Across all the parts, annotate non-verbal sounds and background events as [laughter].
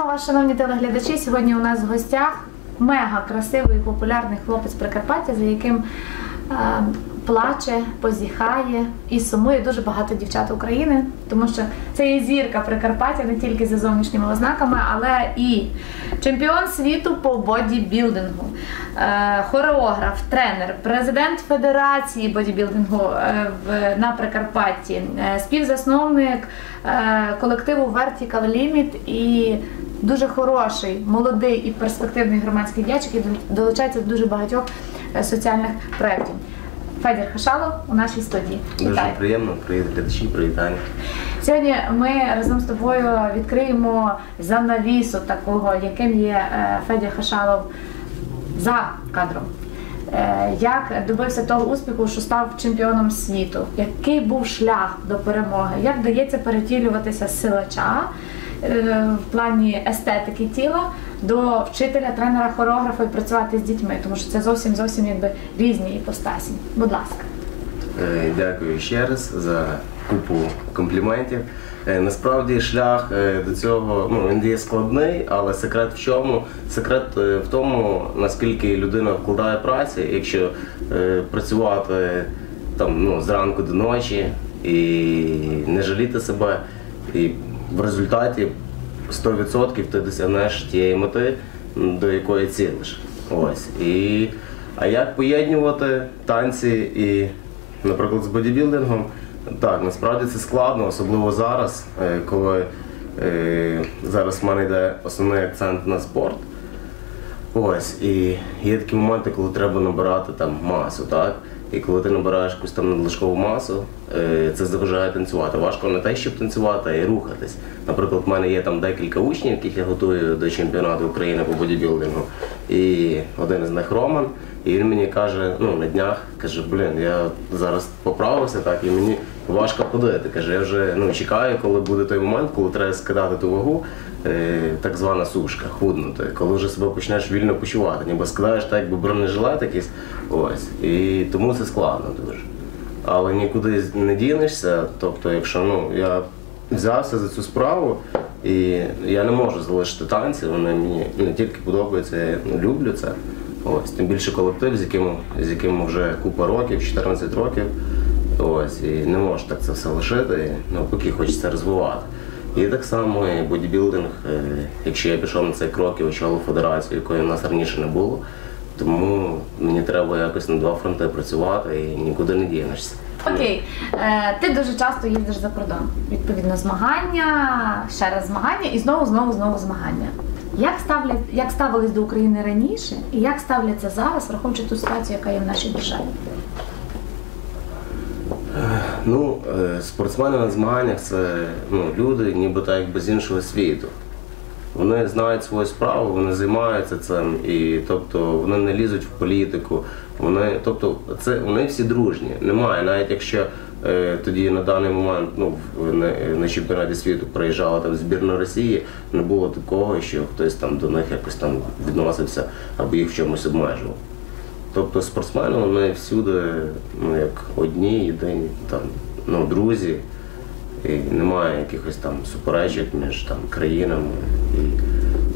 Вітаємо вас, шановні телеглядачі. Сьогодні у нас в гостях мега красивий і популярний хлопець Прикарпаття, за яким е, плаче, позіхає і сумує дуже багато дівчат України, тому що це є зірка Прикарпаття не тільки за зовнішніми ознаками, але і чемпіон світу по бодібілдингу, е, хореограф, тренер, президент Федерації бодібілдингу е, в, на Прикарпатті, е, співзасновник е, колективу Vertical Limit і дуже хороший, молодий і перспективний громадський діяч, який долучається до дуже багатьох е, соціальних проєктів. Федір Хашалов у нашій студії. Дуже Вітаю. приємно, привіт глядачі, привітання. Сьогодні ми разом з тобою відкриємо занавісу такого, яким є е, Федір Хашалов за кадром. Е, Як добився того успіху, що став чемпіоном світу? Який був шлях до перемоги? Як вдається перетілюватися з силача в плані естетики тіла до вчителя, тренера, хореографа і працювати з дітьми? Тому що це зовсім зовсім якби різні іпостасі. Будь ласка. Е, Дякую ще раз за купу компліментів. Е, Насправді шлях е, до цього ну, він є складний, але секрет в чому? Секрет е, в тому, наскільки людина вкладає праці, якщо е, працювати там, ну, зранку до ночі і не жаліти себе, і в результаті 100% ти досягнеш тієї мети, до якої цілиш. Ось. І, а як поєднувати танці і, наприклад, з бодібілдингом? Так, насправді це складно, особливо зараз, е, коли е, зараз в мене йде основний акцент на спорт. Ось, і є такі моменти, коли треба набирати там масу, так? І коли ти набираєш якусь там надлишкову масу, е, це заважає танцювати. Важко не те, щоб танцювати, а й рухатись. Наприклад, в мене є там декілька учнів, яких я готую до чемпіонату України по бодібілдингу. І один із них Роман. І він мені каже, ну на днях каже, блін, я зараз поправився так, і мені важко ходити. Каже, я вже ну чекаю, коли буде той момент, коли треба скидати ту вагу, е, так звана сушка, худнути, коли вже себе почнеш вільно почувати, ніби скидаєш так, якби бронежилет якийсь. Ось. І тому це складно дуже. Але нікуди не дінешся. Тобто, якщо ну я взявся за цю справу, і я не можу залишити танці, вони мені не тільки подобаються, я ну, люблю це. Ось, тим більше колектив, з яким, з яким вже купа років, 14 років. Ось, і не можеш так це все лишити, навпаки, хочеться розвивати. І так само і бодібілдинг, е, якщо я пішов на цей крок і очолив федерацію, якої в нас раніше не було, тому мені треба якось на два фронти працювати і нікуди не дінешся. Окей, е, ти дуже часто їздиш за кордон. Відповідно, змагання, ще раз змагання і знову, знову, знову змагання. Як ставлять, як ставились до України раніше, і як ставляться зараз, враховуючи ту ситуацію, яка є в нашій державі? Ну, е, спортсмени на змаганнях це ну, люди, ніби якби з іншого світу. Вони знають свою справу, вони займаються цим, і тобто вони не лізуть в політику. Вони, тобто, це вони всі дружні. Немає, навіть якщо е, тоді на даний момент ну, на, на чемпіонаті світу приїжджала там збірна Росії, не було такого, що хтось там до них якось там відносився або їх в чомусь обмежував. Тобто спортсмени вони всюди ну, як одні, єдині там, ну, друзі. І немає якихось там суперечок між там, країнами. І,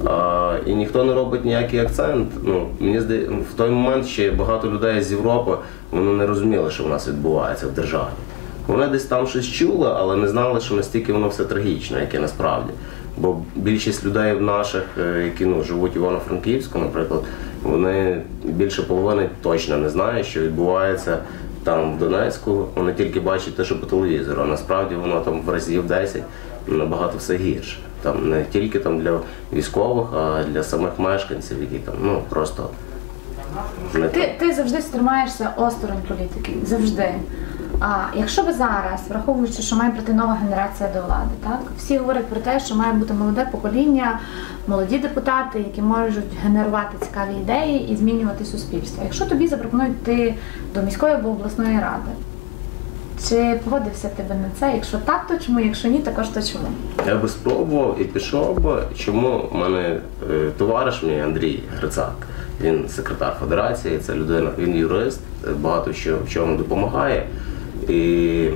а, і ніхто не робить ніякий акцент. Ну, мені здає, в той момент ще багато людей з Європи вони не розуміли, що в нас відбувається в державі. Вони десь там щось чули, але не знали, що настільки воно все трагічно, яке насправді. Бо більшість людей в наших, е, які ну, живуть в Івано-Франківську, наприклад, вони більше половини точно не знають, що відбувається там в Донецьку. Вони тільки бачать те, що по телевізору, а насправді воно там в разів 10 набагато все гірше. Там не тільки там для військових, а для самих мешканців, які там ну просто не Ти, ти завжди стримаєшся осторонь політики. Завжди. А якщо би зараз, враховуючи, що має прийти нова генерація до влади, так всі говорять про те, що має бути молоде покоління, молоді депутати, які можуть генерувати цікаві ідеї і змінювати суспільство. Якщо тобі запропонують йти до міської або обласної ради, чи погодився ти би на це? Якщо так, то чому? Якщо ні, також то чому? Я би спробував і пішов би. Чому в мене е, товариш мій Андрій Грицак, він секретар федерації, це людина, він юрист, багато що в чому допомагає. І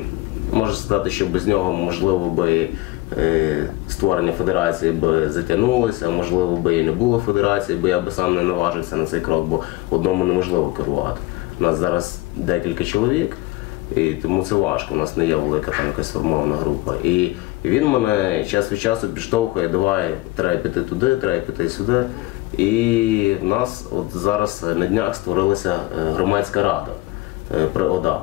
можу сказати, що без нього можливо би е, створення федерації би затягнулося, можливо, би і не було федерації, бо я би сам не наважився на цей крок, бо одному неможливо керувати. У нас зараз декілька чоловік, і тому це важко. У нас не є велика там якась сформована група. І він мене час від часу підштовхує, давай, треба піти туди, треба піти сюди. І в нас от зараз на днях створилася е, громадська рада е, при ОДА.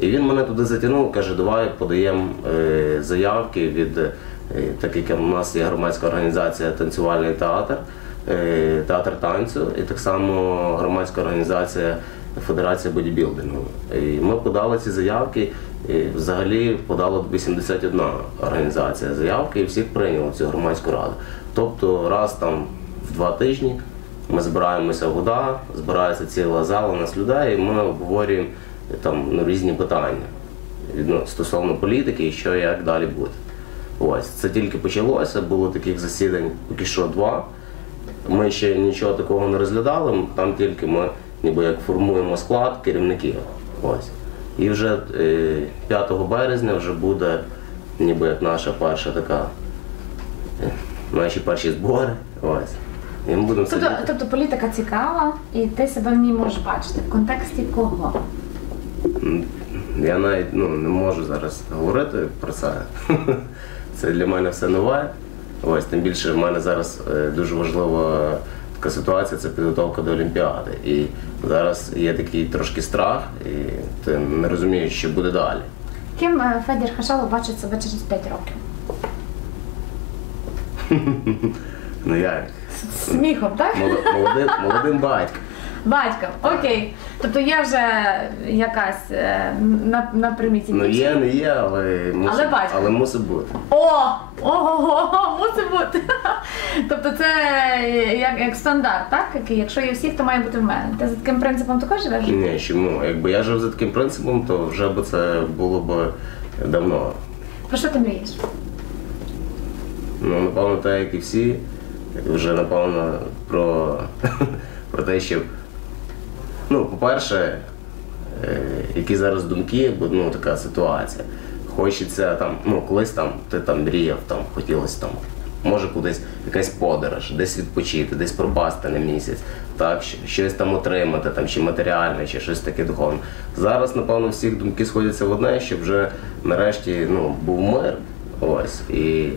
І він мене туди затягнув, каже, давай подаємо е, заявки від, е, так як у нас є громадська організація танцювальний театр, е, театр танцю, і так само громадська організація Федерація бодібілдингу. І ми подали ці заявки. І взагалі подало 81 організація заявки і всіх прийняли цю громадську раду. Тобто раз там в два тижні ми збираємося вода, збирається ціла зала нас людей, і ми обговорюємо там різні питання ну, стосовно політики і що як далі буде. Ось це тільки почалося, було таких засідань поки що два. Ми ще нічого такого не розглядали, там тільки ми ніби як формуємо склад керівників. Ось. І вже е, 5 березня вже буде ніби як наша перша така, е, наші перші збори. Ось. І ми будемо Тобто, сидіти. тобто політика цікава, і ти себе в ній можеш бачити. В контексті кого? Я навіть ну, не можу зараз говорити про це. [laughs] Це для мене все нове. Ось, тим більше в мене зараз е, дуже важлива така ситуація це підготовка до Олімпіади. І зараз є такий трошки страх, і ти не розумієш, що буде далі. Ким е, Федір Хашалов бачить себе через 5 років? [laughs] Ну як? З Сміхом, так? Молодим, молодим батьком. Батьком, окей. Тобто є вже якась е, на, на приміті. Ну є, не є, але мусить, Але батько. але мусить бути. О! Ого, [laughs] мусить бути. [laughs] тобто це як, як стандарт, так? Який, якщо є всіх, то має бути в мене. Ти за таким принципом також живеш? Ні, чому? Якби я жив за таким принципом, то вже б це було б давно. Про що ти мрієш? Ну, напевно, так, як і всі, вже напевно про, [laughs] про те, щоб. Ну, по-перше, е, які зараз думки, бо ну, така ситуація. Хочеться там, ну, колись там ти там мріяв, там хотілося там, може кудись якась подорож, десь відпочити, десь пропасти на місяць, так, щось там отримати, там, чи матеріальне, чи щось таке духовне. Зараз, напевно, всіх думки сходяться в одне, щоб вже нарешті ну, був мир. Ось. І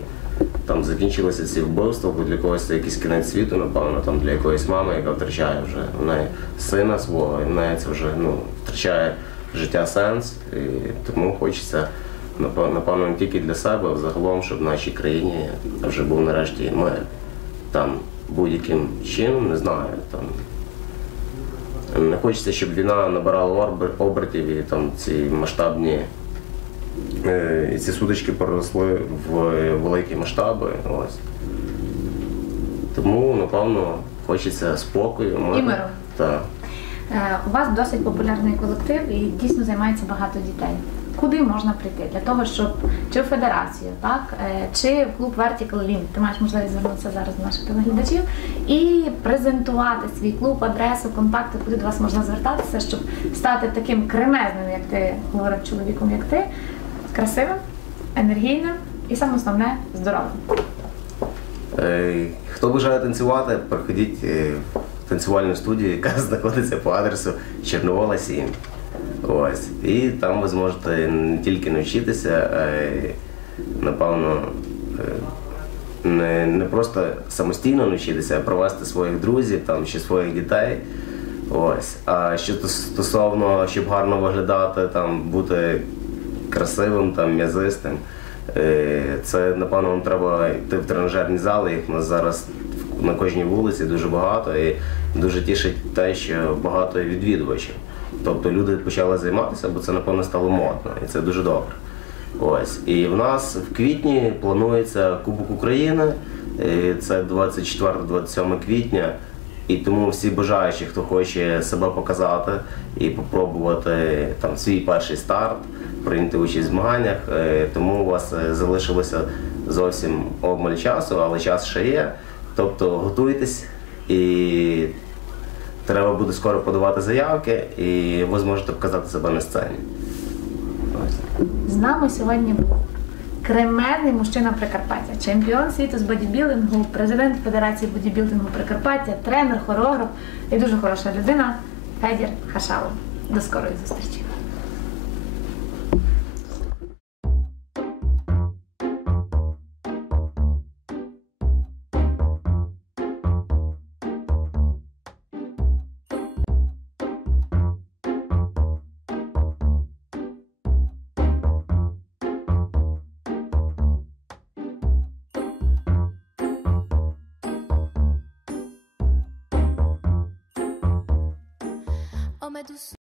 там закінчилися ці вбивства, бо для когось це якийсь кінець світу, напевно, там для якоїсь мами, яка втрачає вже в неї сина свого, і в неї це вже ну, втрачає життя сенс. І тому хочеться, напевно, не тільки для себе, а взагалом, щоб в нашій країні вже був нарешті мир. Там будь-яким чином, не знаю, там. Не хочеться, щоб війна набирала обертів і там ці масштабні і ці судочки переросли в великі масштаби. Ось. Тому, напевно, хочеться спокою. миру. миру. Так. Е, У вас досить популярний колектив і дійсно займається багато дітей. Куди можна прийти для того, щоб чи в федерацію, так е, чи в клуб Vertical Link, ти маєш можливість звернутися зараз до наших телеглядачів і презентувати свій клуб, адресу, контакти, куди до вас можна звертатися, щоб стати таким кремезним, як ти говорив чоловіком, як ти, красивим, енергійним і саме основне здоровим. Хто бажає танцювати, приходіть е, в танцювальну студію, яка [laughs] знаходиться по адресу Чорновола 7. Ось. І там ви зможете не тільки навчитися, а й, напевно, е, не, не просто самостійно навчитися, а провести своїх друзів там, чи своїх дітей. Ось. А що тос- стосовно, щоб гарно виглядати, там, бути красивим, там, м'язистим, е, це, напевно, вам треба йти в тренажерні зали, їх у нас зараз на кожній вулиці дуже багато і дуже тішить те, що багато відвідувачів. Тобто люди почали займатися, бо це, напевно, стало модно, і це дуже добре. Ось. І в нас в квітні планується Кубок України, е, це 24-27 квітня. І тому всі бажаючі, хто хоче себе показати і попробувати там свій перший старт, прийняти участь в змаганнях. е, Тому у вас е, залишилося зовсім обмаль часу, але час ще є. Тобто готуйтесь і треба буде скоро подавати заявки, і ви зможете показати себе на сцені. З нами сьогодні був кременний мужчина Прикарпаття, чемпіон світу з бодібілдингу, президент Федерації бодібілдингу Прикарпаття, тренер, хореограф і дуже хороша людина Федір Хашалов. До скорої зустрічі. alma é dos